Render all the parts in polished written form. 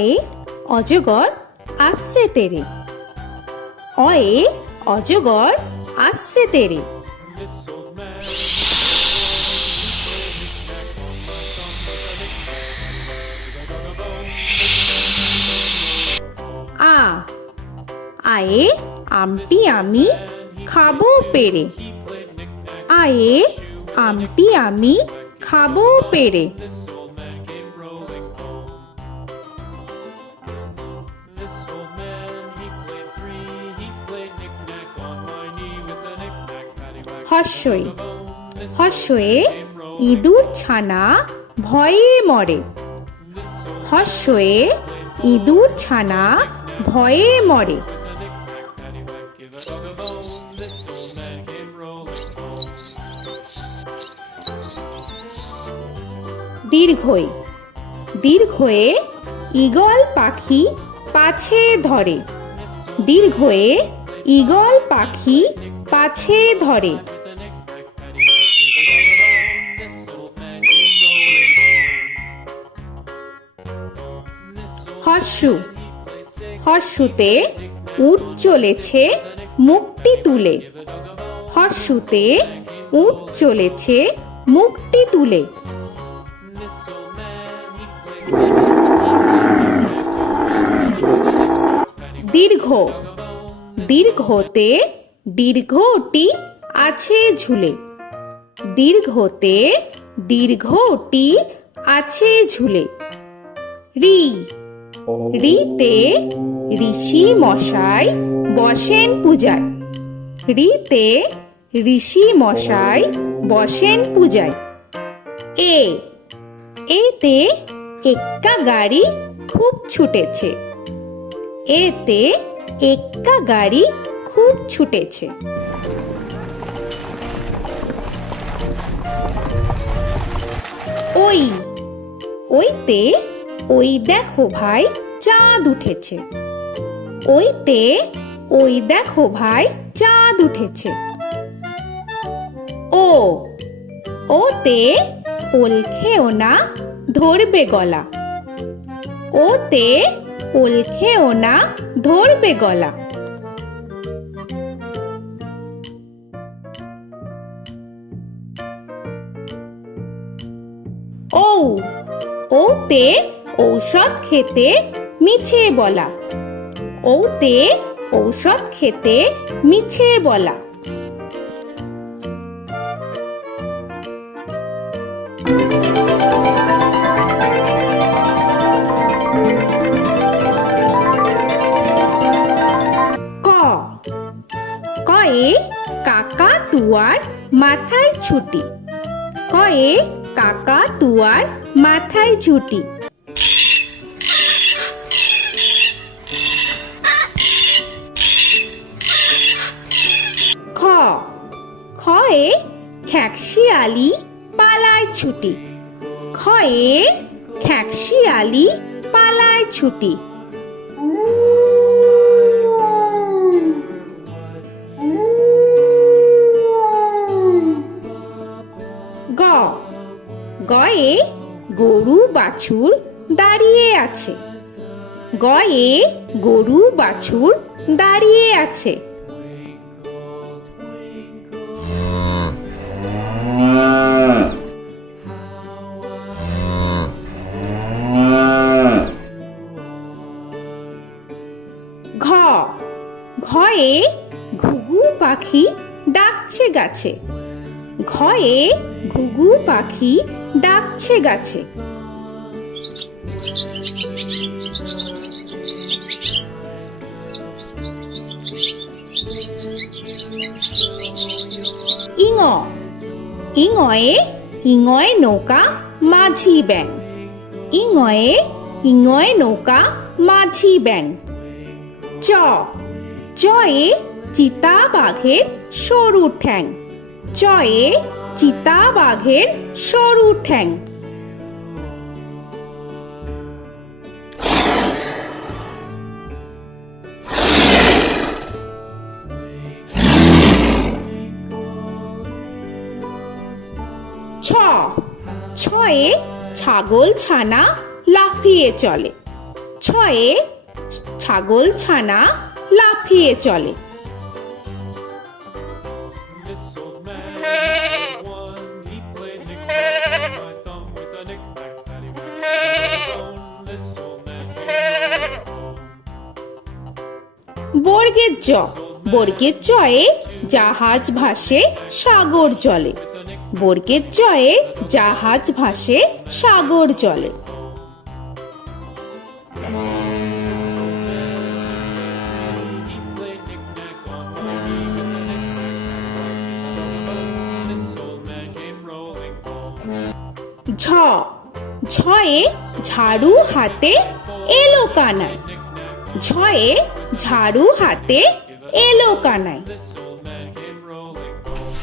অয়ে অজগর আসছে তেরে। অয়ে অজগর আসছে তেরে। আ আয়ে আমটি আমি খাবো পেরে। আয়ে আমটি আমি খাবো পেরে। হর্ষই হর্ষয়ে ইঁদুর ছানা ভয়ে মরে। হর্ষয়ে ইঁদুর ছানা ভয়ে মরে। দীর্ঘই দীর্ঘয়ে ঈগল পাখি পাছে ধরে। দীর্ঘয়ে ঈগল পাখি পাছে ধরে। হর্ষু হর্ষুতে উট চলেছে মুখটি তুলে। হর্ষুতে উট চলেছে মুখটি তুলে। দীর্ঘ দীর্ঘতে দীর্ঘটি আছে ঝুলে। দীর্ঘতে দীর্ঘটি আছে ঝুলে। রি রিতে ঋষি মশাই বসেন পূজায়। রিতে ঋষি মশাই বসেন পূজায়। এ এতে এক্কা গাড়ি খুব ছুটেছে। এতে এক্কা গাড়ি খুব ছুটেছে। ওই ওইতে ওই দেখো ভাই চাঁদ উঠেছে। ওইতে ওই দেখো ভাই চাঁদ উঠেছে। ও ওতে ওল খেও না ধরবে গলা। ওতে ওল খেও না ধরবে গলা। ঔ ওতে ঔষধ খেতে মিছে বলা। ওতে ঔষধ খেতে মিছে বলা। ক কয়ে কাকা তুয়ার মাথায় ছুটি। কয়ে কাকা তুয়ার মাথায় ছুটি। খ খয়ে খ্যাকশিয়ালি পালায় ছুটি। খয়ে খ্যাকশিয়ালি পালায় ছুটি। গ গয়ে গরু বাছুর দাঁড়িয়ে আছে। গয়ে গরু বাছুর দাঁড়িয়ে আছে। ঘ ঘয়ে ঘুঘু পাখি ডাকছে গাছে। ঘয়ে ঘুঘু পাখি ডাকছে গাছে। ইঙ ইঙয়ে ইঙয় নৌকা মাঝি ব্যাং। ইঙয়ে ইঙয় নৌকা মাঝি ব্যাং। চ চয়ে চিতা বাঘের সরু ঠ্যাং। চয়ে চিতা বাঘের সরু ঠ্যাং। ছ ছয়ে ছাগল ছানা লাফিয়ে চলে। ছয়ে ছাগল ছানা লাফিয়ে চলে। This old man had one. He played knick-knack on my thumb with a knick-knack, paddywhack, bone. This old man came home. বর্গের জ, বর্গের জয়ে জাহাজ ভাসে সাগর জলে। বর্গের জয়ে জাহাজ ভাসে সাগর জলে। He played knick-knack on my knee with a knick-knack, bone. This old man came rolling home. ঝ, ঝয়ে ঝাড়ু হাতে এলো কানাই। ঝয়ে ঝাড়ু হাতে এলো Kanai. This old man came rolling home.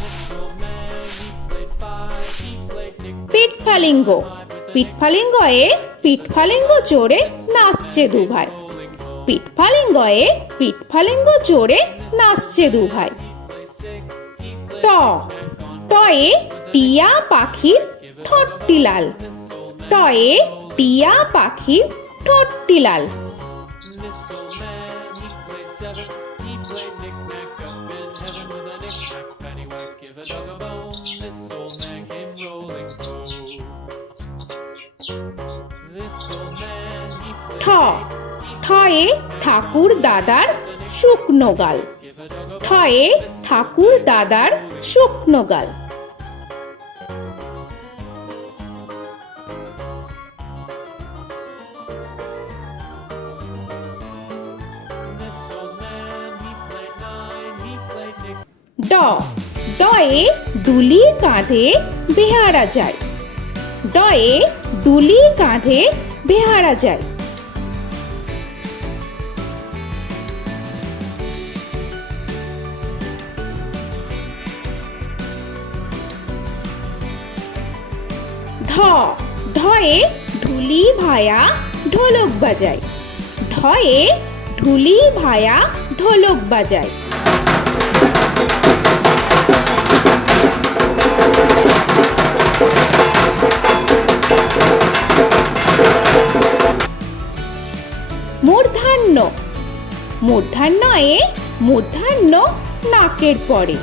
This old man, he played five. He played knick-knack. পিঠফালিঙ্গ, পিঠফালিঙ্গয়ে পিঠফালিঙ্গ চড়ে নাচছে দু ভাই। পিঠফালিঙ্গয়ে পিঠফালিঙ্গ চড়ে নাচছে দু ভাই। ট, টয়ে টিয়া পাখির ঠোঁটটি লাল। টয়ে টিয়া পাখির ঠোঁটটি লাল। This old man, he played seven. He played knick-knack up in heaven with a knick-knack, paddywhack, give a dog a bone. This old man came rolling home. This old man, he ঠ, played ঠয়ে ঠাকুর দাদার শুকনো গাল। give a dog a ঠয়ে ঠাকুর দাদার শুকনো গাল। This old man, he played nine. He played knick. ড, ডয়ে ডুলি কাঁধে বেহারা যায়। ডয়ে ডুলি কাঁধে বেহারা যায়। ধ, ধয়ে ঢুলি ভায়া ঢোলক বাজায়। ধয়ে ঢুলি ভায়া ঢোলক বাজায়। মূর্ধন্য, মূর্ধন্যয়ে মূর্ধন্য নাকের পরে।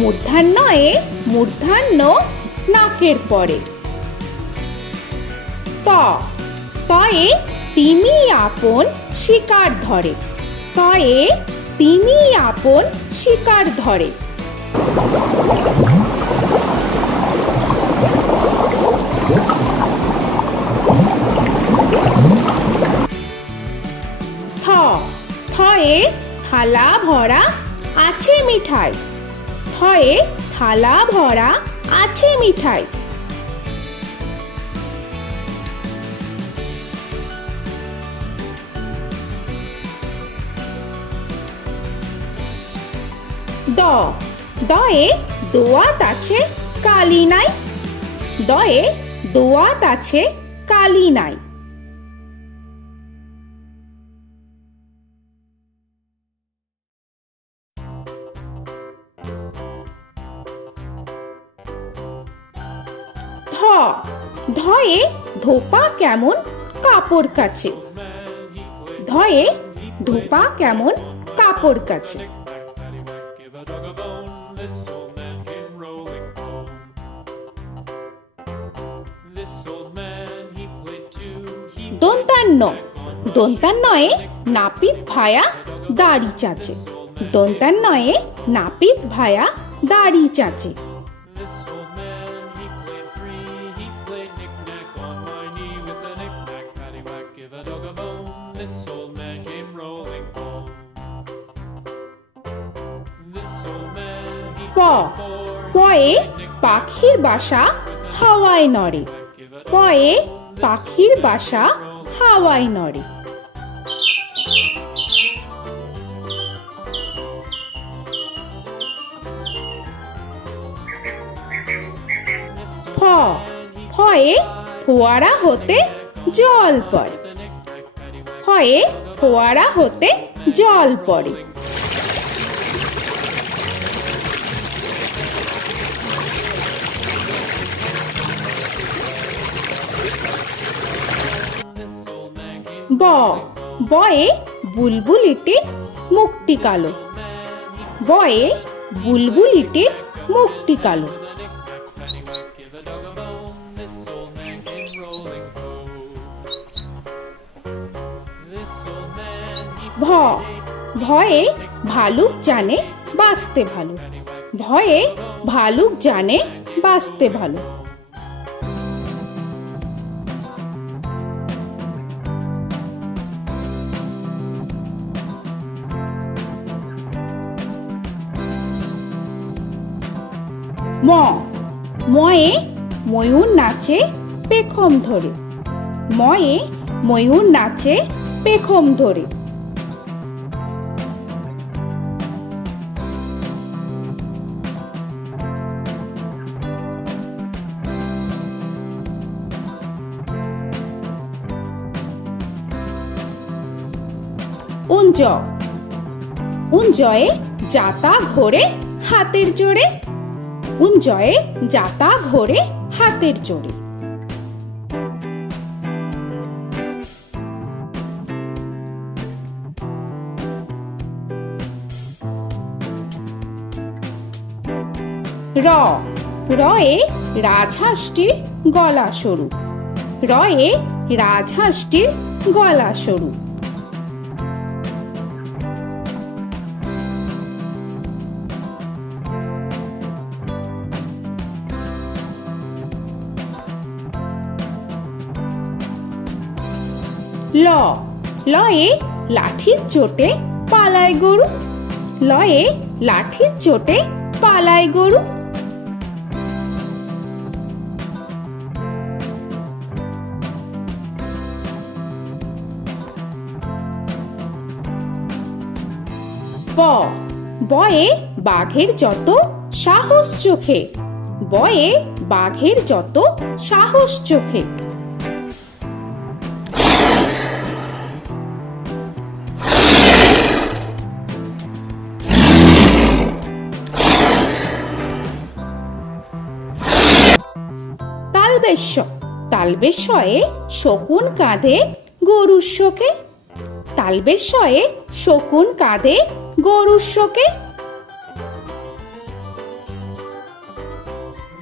মূর্ধন্যয়ে মূর্ধন্য নাকের পরে। ত, তয়ে তিমি আপন শিকার ধরে। তয়ে তিমি আপন শিকার ধরে। থ, থয়ে থালা ভরা আছে মিঠাই। থয়ে থালা ভরা আছে মিঠাই। দ, দয়ে দোয়াত আছে কালি নাই। দয়ে দোয়াত আছে কালি নাই। ধ, ধয়ে ধোপা কেমন কাপড় কাছে। ধয়ে ধোপা কেমন কাপড় কাছে। Paddywhack, give a dog a bone. This old man came rolling home. This old man, he played two. He দন্তান্ন, দন্তান্নয়ে নাপিত ভায়া দাড়ি চাচে। দন্তান্নয়ে নাপিত ভায়া দাড়ি চাচে। This old man, he played three. He played knick-knack on my knee with a knick-knack, paddywhack, give a dog a bone. This old man came rolling home. This old man, he প, played four. পয়ে পাখির বাসা হাওয়ায় নড়ে। পয়ে পাখির বাসা হাওয়ায় নড়ে। ফ, ফয়ে ফোয়ারা হতে জল পড়ে। ফয়ে ফোয়ারা হতে জল পড়ে। ব বয়ে বুলবুলিটির মুখটি কালো। বয়ে বুলবুলিটির মুখটি কালো। Give a dog a bone, this old man came rolling home. This old man, he ভ ভয়ে ভালুক জানে বাঁচতে ভালো। ভয়ে ভালুক জানে বাঁচতে ভালো। ম ময়ে ময়ূর নাচে পেখম ধরে। ময়ে ময়ূর নাচে পেখম ধরে। উঞ্জ উঞ্জয়ে যাতা ঘোরে হাতের জোরে। উঞ্জয়ে যাতা ঘোরে হাতের জোরে। র রয়ে রাজহাঁসটির গলা সরু। রয়ে রাজহাঁসটির গলা সরু। ল লয়ে লাঠির চোটে পালায় গরু। লয়ে লাঠির চোটে পালায় গরু। ব বয়ে বাঘের যত সাহস চোখে। বয়ে বাঘের যত সাহস চোখে। তালবেশ্য তালবেশ্যয়ে শকুন কাঁধে গরুর শোকে। তালবেশ্যয়ে শকুন কাঁধে গরুর শোকে।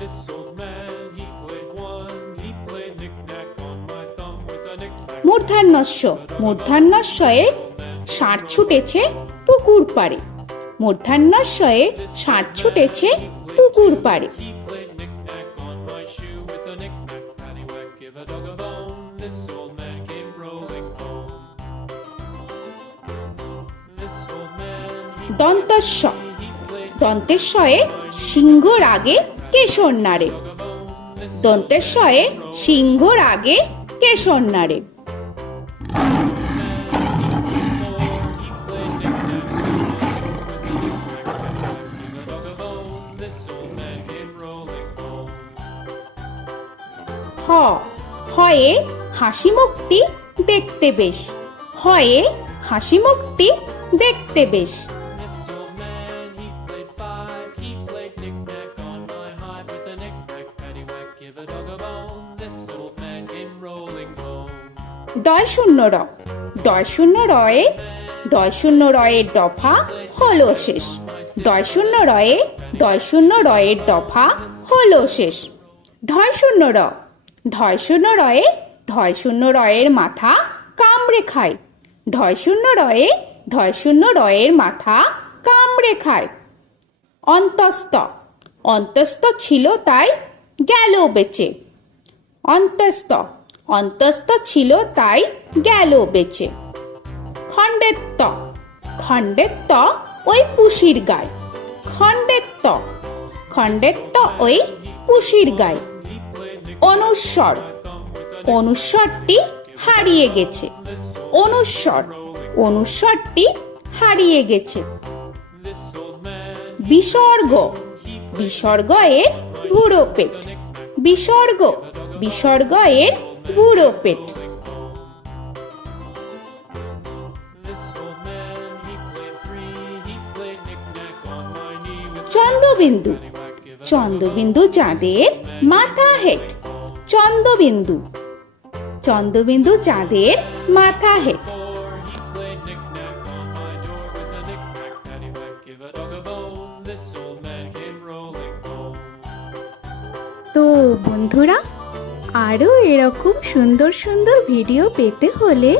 This old man, he played one, he played knick-knack on my thumb with a knick-knack. মূর্ধন্যস্য মূর্ধন্যস্বয়ে ষাঁড় ছুটেছে পুকুর পাড়ে। মূর্ধন্যস্বয়ে ষাঁড় ছুটেছে পুকুর পাড়ে। He played knick-knack on my shoe with a knick-knack, paddywhack, give a dog a bone. This old man came rolling home. This old man, দন্তস্ব he played দন্তেশ্বয়ে সিংহর আগে কেশর নাড়ে। dog a bone. This দন্তেশ্বয়ে সিংহর আগে কেশর নাড়ে। he played knick-knack on my shoe with a knick-knack, paddywhack, give a dog a bone. This old man came rolling home. হ হয়ে হাসি মুখটি দেখতে বেশ। হয়ে হাসি মুখটি দেখতে বেশ। This old man, he played five, he played knick-knack on my hive with a knick-knack, paddywhack, give a dog a bone. This old man came rolling home. ডয় শূন্য র ডয় শূন্য রয়ে ডয় শূন্য রয়ের দফা হলো শেষ। ডয় শূন্য রয়ে ডয় শূন্য রয়ের দফা হলো শেষ। ঢয় শূন্য র ঢয় শূন্য রয়ে ঢয় শূন্য রয়ের মাথা কামড়ে খায়। ঢয় শূন্য রয়ে ঢয় শূন্য রয়ের মাথা কামড়ে খায়। অন্তস্থ অন্তস্থ ছিল তাই গেল বেঁচে। অন্তস্থ অন্তস্থ ছিল তাই গেল বেঁচে। খণ্ডেত্ব খণ্ডেত্ব ওই পুষির গায়। খণ্ডেত্ব খণ্ডেত্ব ওই পুষির গায়। অনুস্বর অনুস্বরটি হারিয়ে গেছে। অনুস্বর অনুস্বরটি হারিয়ে গেছে। This old man, বিসর্গ বিসর্গ এর বুড়ো পেট। বিসর্গ বিসর্গ এর বুড়ো পেট। this old man, he played three, he played knick-knack on my knee with Chandrabindu paddywhack, give a Chandrabindu চাঁদের মাথা হেট। চন্দ্রবিন্দু চন্দ্রবিন্দু চাঁদের মাথা head. Before he played knick-knack on my door with a knick-knack, paddywhack, give a dog a bone. This old man came rolling home. তো বন্ধুরা, আরও এরকম সুন্দর সুন্দর ভিডিও পেতে হলে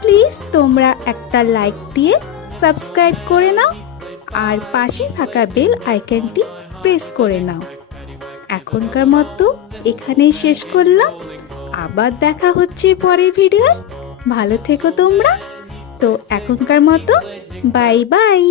প্লিজ তোমরা একটা লাইক দিয়ে সাবস্ক্রাইব করে নাও আর পাশে থাকা বেল আইকনটি প্রেস করে নাও। এখনকার মতো এখানেই শেষ করলাম, আবার দেখা হচ্ছে পরের ভিডিও। ভালো থেকো তোমরা। তো এখনকার মতো বাই বাই।